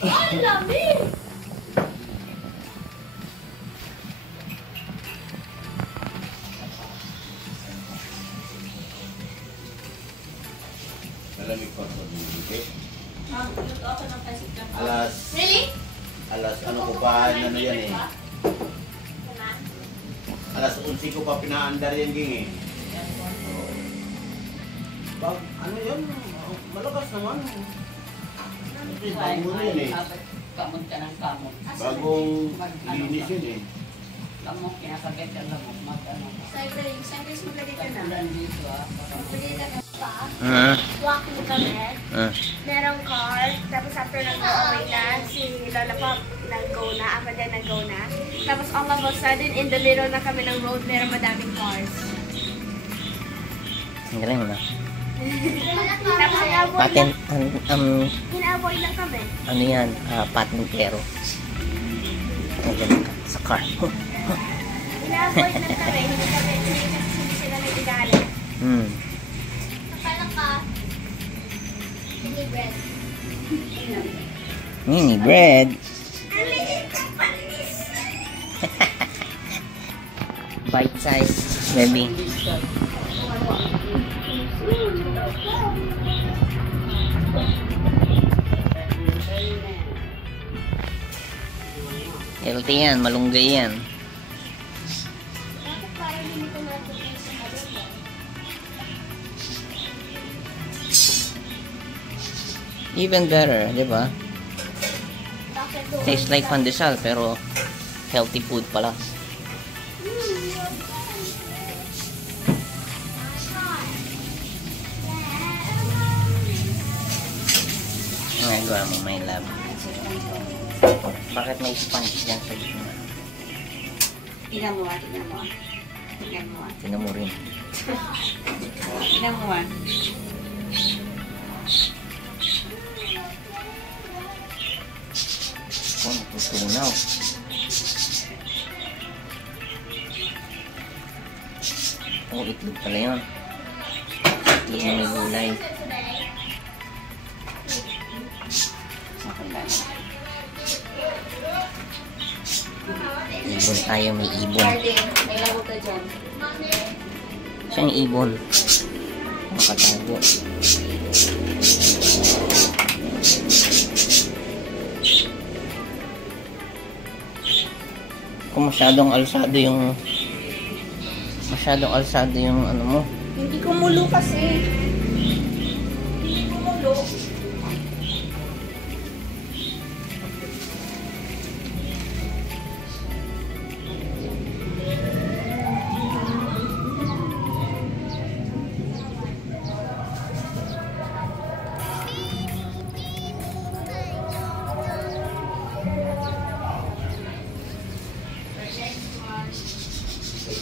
Ang lamig! Malamig pa ito. Okay? Luto ako ng pasit ka. Alas... Really? Alas, ano ko pa, ano yan eh. Alas 11 ko pa pinaandar yan, Ging eh. Ano yan? Malakas naman. Bago na yun eh. Kamot ka ng kamot. Bagong linis yun eh. Lamok, kinakagay ka lamok. Mag-ano ka. Cypress, maglagay ka na. Ulan dito Maglagay ka na pa. Walking kami. Merong car. Tapos after nag-go away na, si Lola Pop nag-go na. Ako din nag-go na. Tapos all of a sudden, in the middle na kami ng road, merong madaming cars. Ang galing na. Tapos in-avoid Patent, lang, in-avoid lang kami. ano yan, patentero. Ang galing ka sa car. In-avoid lang kami. Hindi sila nag-igalit. Akala ka, mini bread. Mini bread. Bite size, baby. Healthy yan, malunggay yan. Bakit parang hindi ko natin sa halong? Even better, di ba? Bakit doon? Tastes like pandesal pero healthy food pala. Nagawa mo, my love. Bakit may sponge dyan sa gitna? Tingnan mo. Tingnan mo. Tinan mo rin. Tingnan mo. Oh, natutunaw. Oh, itlog pala yun. Itlog na may gulay. Ibon tayo, may ibon. May lagot ka dyan. Siya yung ibon. Makatago. Kung masyadong alsado yung ano mo. Hindi kumulo kasi. Hindi kumulo.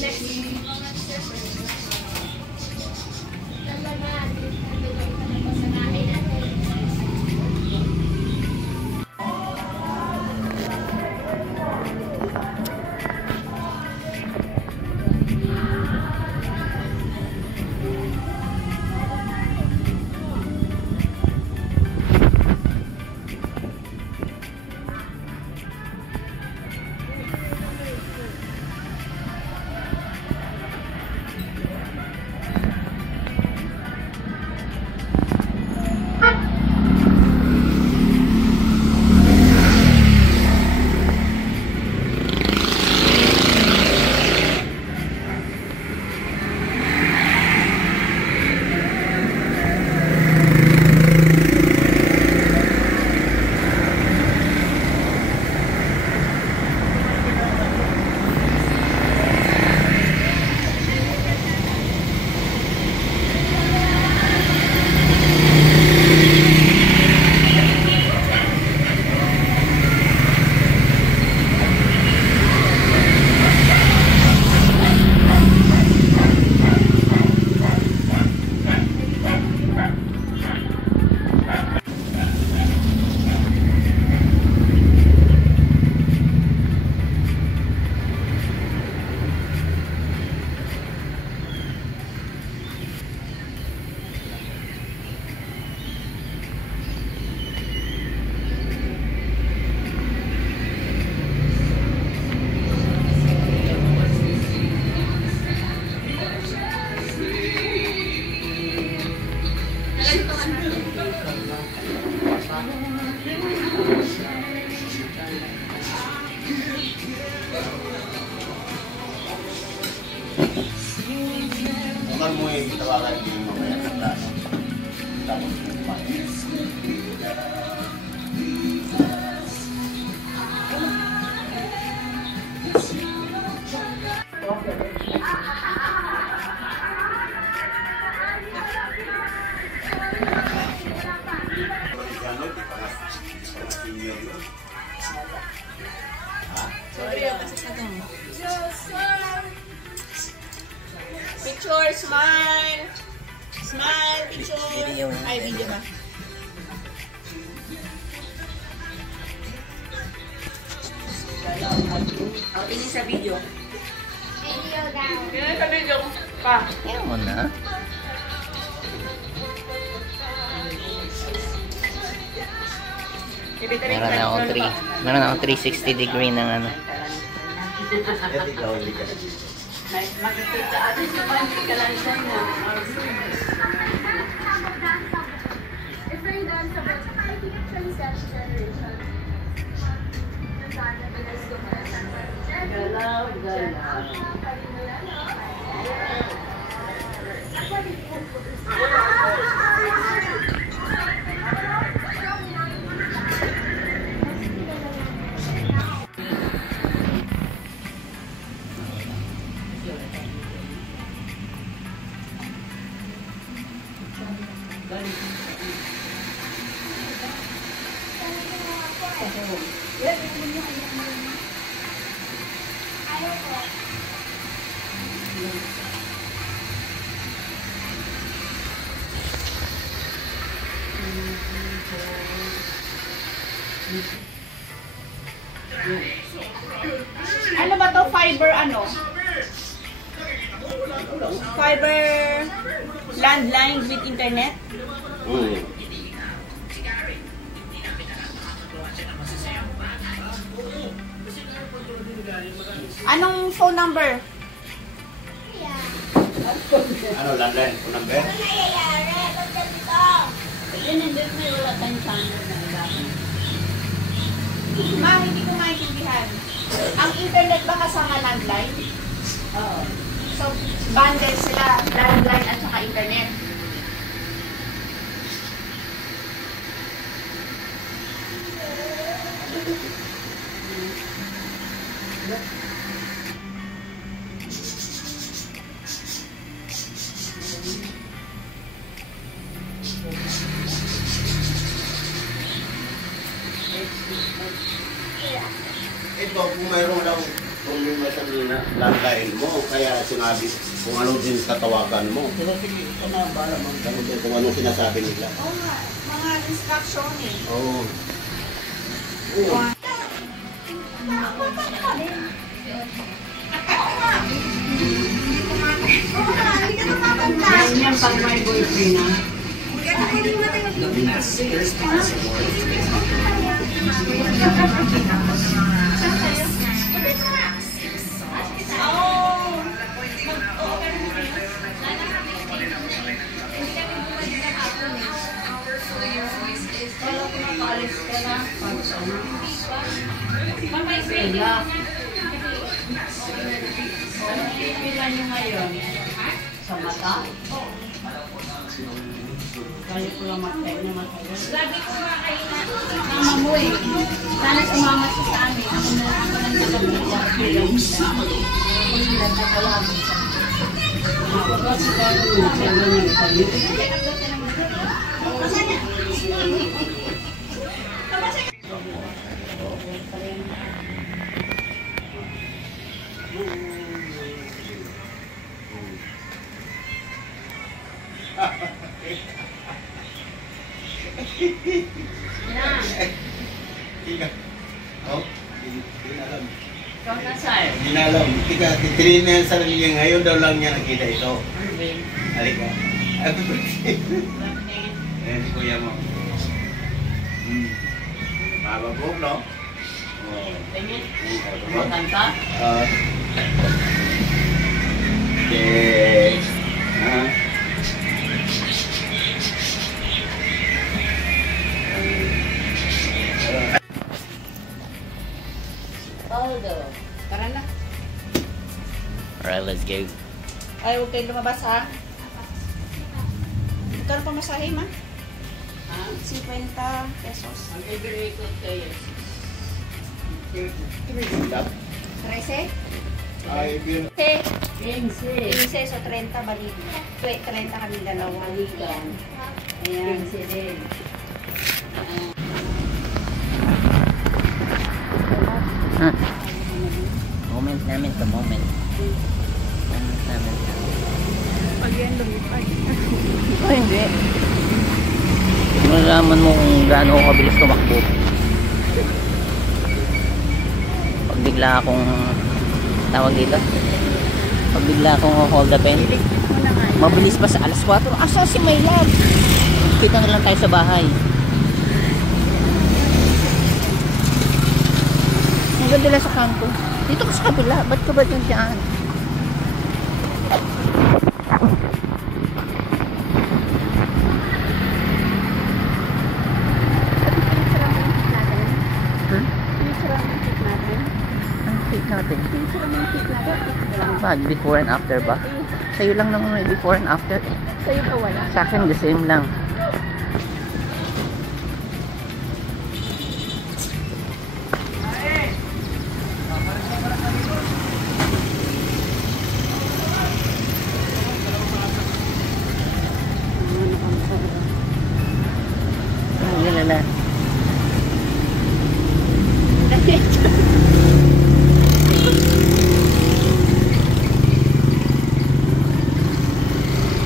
Next. Naman mo yung tawagan yung mamaya sa plano. Tapos kumain. Balikan di pangas senior yun. Ha? Picture, smile. Smile, picture. Video. Ay, video ba? O, tingin sa video. Video down. Tingin sa video pa. Ayaw mo na. Meron akong 360 degree ng ano. At ikaw hindi ka. Makikita atin sa panty ka lang siya na. It's very dance about I think actually self-generation. Galaw, galaw. Ano ba to? Fiber ano? Fiber landline with internet? Anong phone number? Ano, landline? Phone number? Hindi may wala tayong channel na ilalim. Ma, hindi ko maintindihan. Ang internet ba kasama landline? Oo. So, bundle sila, landline at saka internet. Ito, kung mayroon lang problema sa landline mo, kaya sinabi kung ano din katawagan mo. Pero sige, ito na, bala mo. Kung anong sinasabi nila. Oo nga, mga instruction eh. Oo. Oo. Yan pag may boyfriend na. Pila niyo ngayon? Sa mata? Kaya ko lang matay na matay. Sabi ko nga kay mama mo eh. Sana sumama siya sa amin. Ako nang nagagawa. Ilan na palagi. Ako si Carlo yung sayo niya kayo. Oh, hindi na alam. Ikaw na, sir. Hindi na alam. Titilin na yung sarili niya. Ngayon daw lang niya nakita ito. Irving. Halika. Ayan si kuya mo. Mababog, no? Oo. Tingin. Makanta? Okay. Okay, let's go. Ay, huwag kayo lumabas ha. Magkano pa masahe, ma? 50 pesos. Ay, 15, so 30 balik. 30 kami dalawa. Ayan. Moment namin to moment. Moment namin to. Pag yan lumipad. Oh, hindi. Malalaman mo kung gaano ako kabilis tumakbo. Pag bigla akong tawag dito. Pag bigla akong hold the pen. Mabilis pa sa alas 4. Asa si Maylab? Kita na lang tayo sa bahay. Maganda lang sa kanto. Dito ka sa kabila. Ba't ka ba dyan? Ba, before and after ba? Sa'yo lang naman may before and after. Sa'yo pa wala. Sa akin, the same lang. Ang lalala.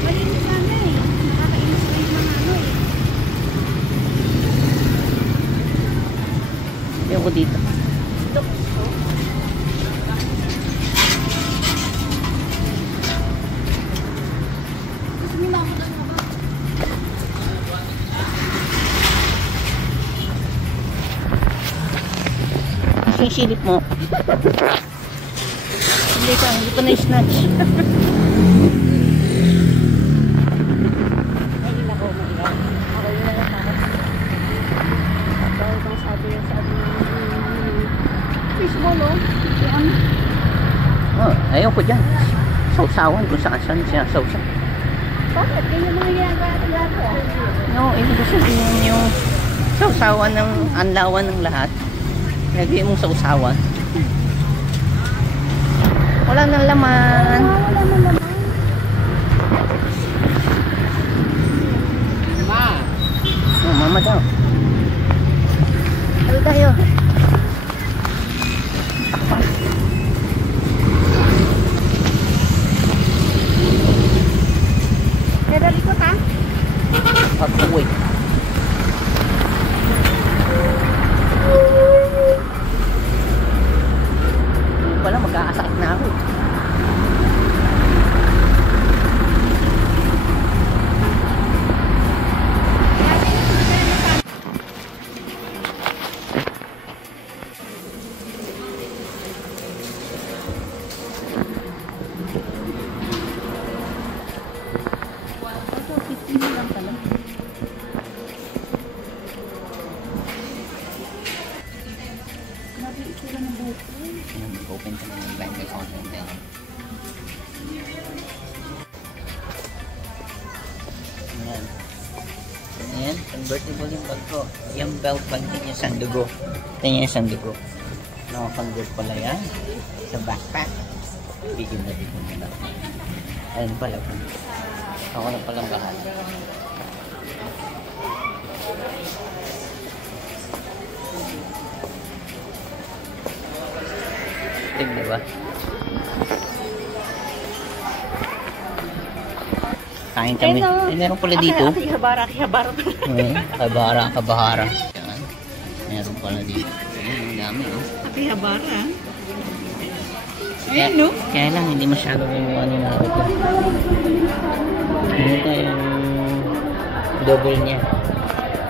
Malinis sana eh. Nakakainis ko yung mga ano eh. Ayoko dito. Gusto mo lang ako doon ba? Kasi yung silip mo. Hindi pa na-snatch. Ay, nako, mailan. Ako yun na lang ako. Dahil kung sabi fishball, oh. Yan. Oh, ayoko dyan. Sausawan kung saan siya sausaw. Bakit? Ganyan mga ginagawa ko. No, ibig sabihin yung sausawan ng anlawan ng lahat. Lagyan mong sausawan. Wala nang laman. Wala man naman. Oh, mama daw. Sabi tayo. Pero likot ha? Pag-uwi. Wala, magkakasakit na ako. Open ka na yung bank account mo din. Ayan. Ayan, convertible yung bag ko. Yung belt bag din yung sandugo. Ito yung sandugo. Nakakonvert pala yan. Sa backpack. Bigyan na. Ayun pala. Ako na palang bahala. Tingnan ba? Kain kami. Eh, meron pala dito. Akihabara pala. Kabahara. Yan. Meron pala dito. Ayan, ang dami oh. Akihabara. Ayan no? Kaya lang, hindi masyado ano yung ako ito. Ito yung double niya.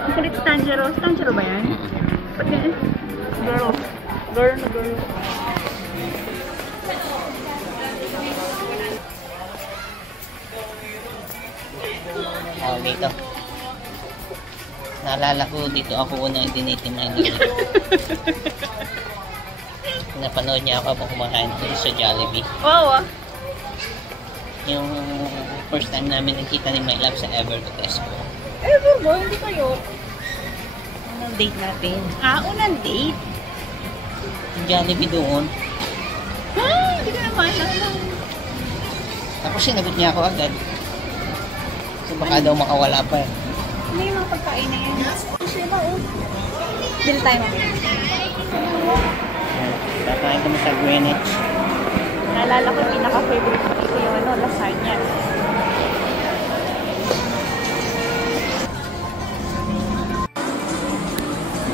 Ang kulit Tanjiro. Tanjiro ba yan? Ba't yan? Girl. Oh, dito. Naalala ko dito ako unang itinitim na yun. Napanood niya ako habang kumakain ko sa Jollibee. Wow ah. Yung first time namin nakita ni My Love sa Ever Tesco. Ever mo, hindi kayo. Unang date natin. Unang date? Yung Jollibee doon. Hindi ko naman. Tapos sinagot niya ako agad. So baka daw makawala pa. Ano yung mga pagkain na yan? Siya ba, Bill tayo mamaya. Kakain kami sa Greenwich. Naalala ko, pinaka-favorite ko dito yung lasagna.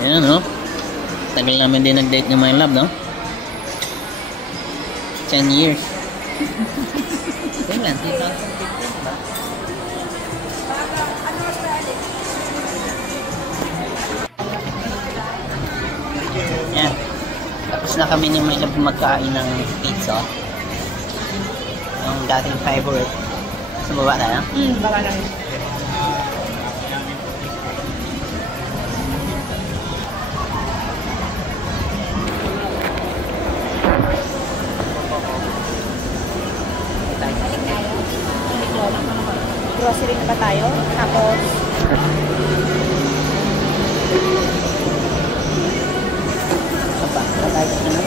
Ayan, no? Tagal namin din nag-date ng My Love, no? 10 years. Kailan? 2015 ba? Ayan. Tapos na kami ni My Love magkain ng pizza. Yung dating favorite. Sa baba na, no? Baka lang. Grocery na ba tayo? Tapos Apa? Patay ka na?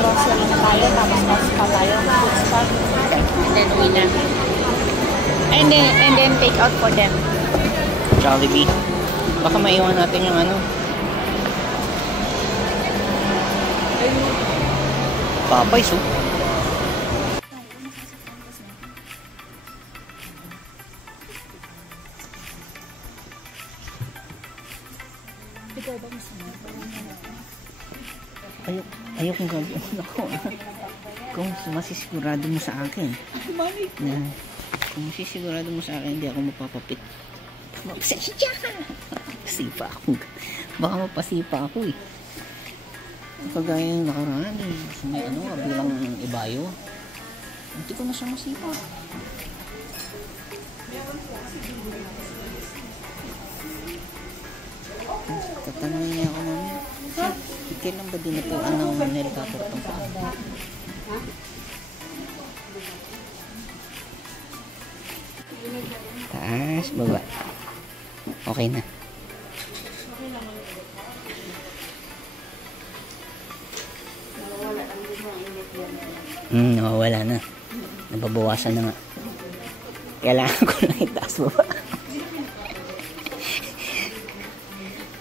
grocery na tayo, tapos pa tayo, food spot, and then uwi na. And then take out for them. Jollibee. Baka maiwan natin yung ano. Popeyes, oh. Ayokong gagawin ako. Kung masisigurado mo sa akin na kung masisigurado mo sa akin hindi ako mapapapit. Mapasasya ka! Mapasipa ako. Baka mapasipa ako eh. Kagaya yung nakaraan eh. May ano, bilang ibayo. Hindi ko na siya masipa. Tatanungin niya ako namin. Kailan ba din ito ang nilikatortong pa? Taas, baba. Okay na. Nawawala na. Nababawasan na nga. Kailangan ko lang itaas baba.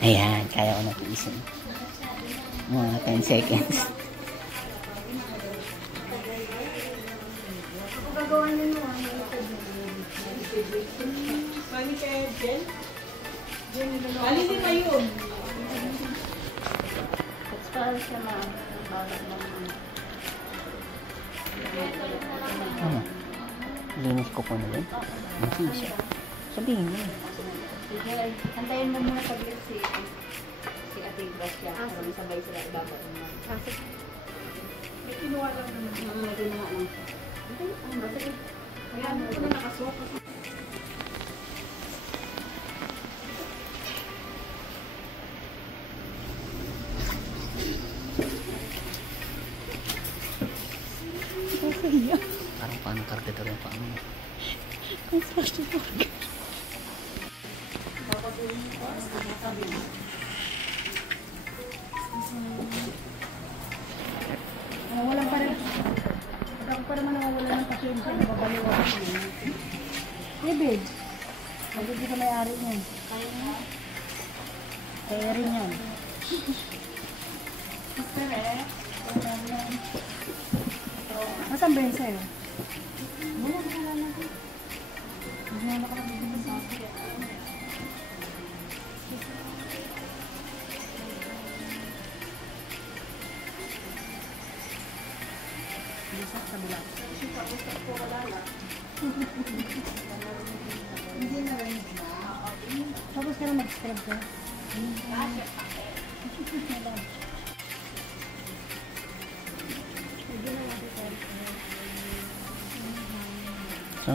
Ayan, kaya ko na pisin. Mga 10 seconds. Alin pa yun? Ano? Linis ko po na rin. Ang siya. Sabihin mo. Antayin mo muna sa si Ate Gracia. Para sabay sila ibaba naman. Kinuha lang naman. Kinuha lang. Kaya mo na nakasuot. Parang paano kargador yung paano. Ang flash to burger. Nawalan pa rin. Ako pa naman nawawala ng pasyensya. Nababaliw ako. David, hindi ka may-ari niyan. Kaya rin yan. Nasaan ba yun sa'yo? Tapos ka na mag-scrub ka? So,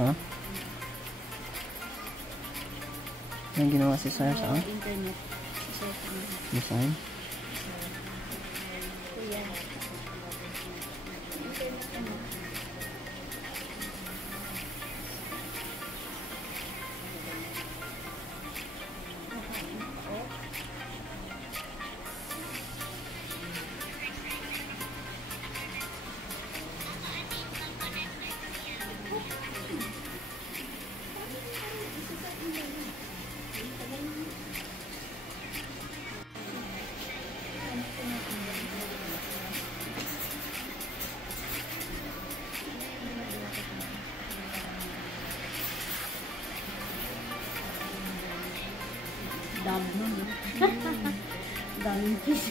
anong ginawa si Sir sa Internet. design? Daming fish.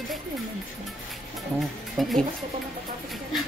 Ibig naman siya. Oh, Bukas ko pa matatapos yan.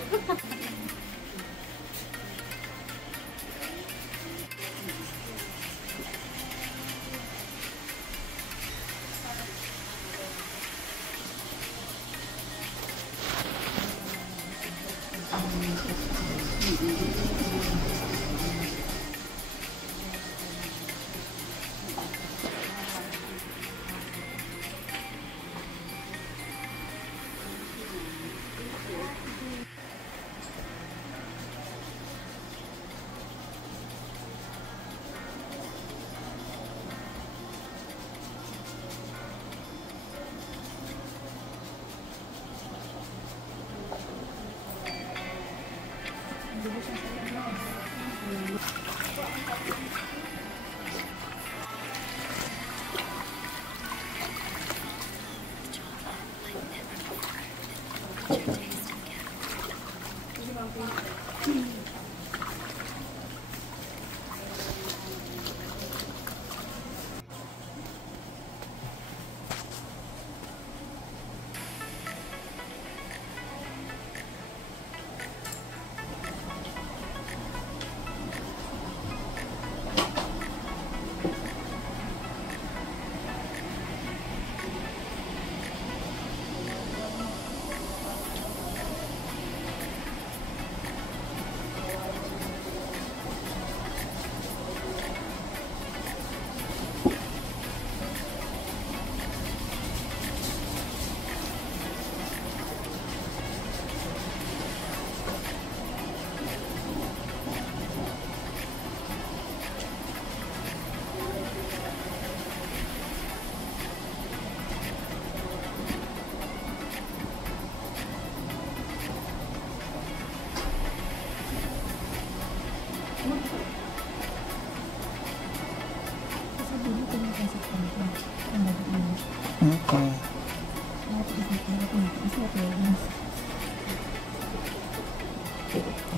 Okay.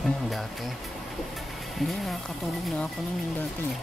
Ayun, dati. Hindi, nakakatulog na ako nung dati eh.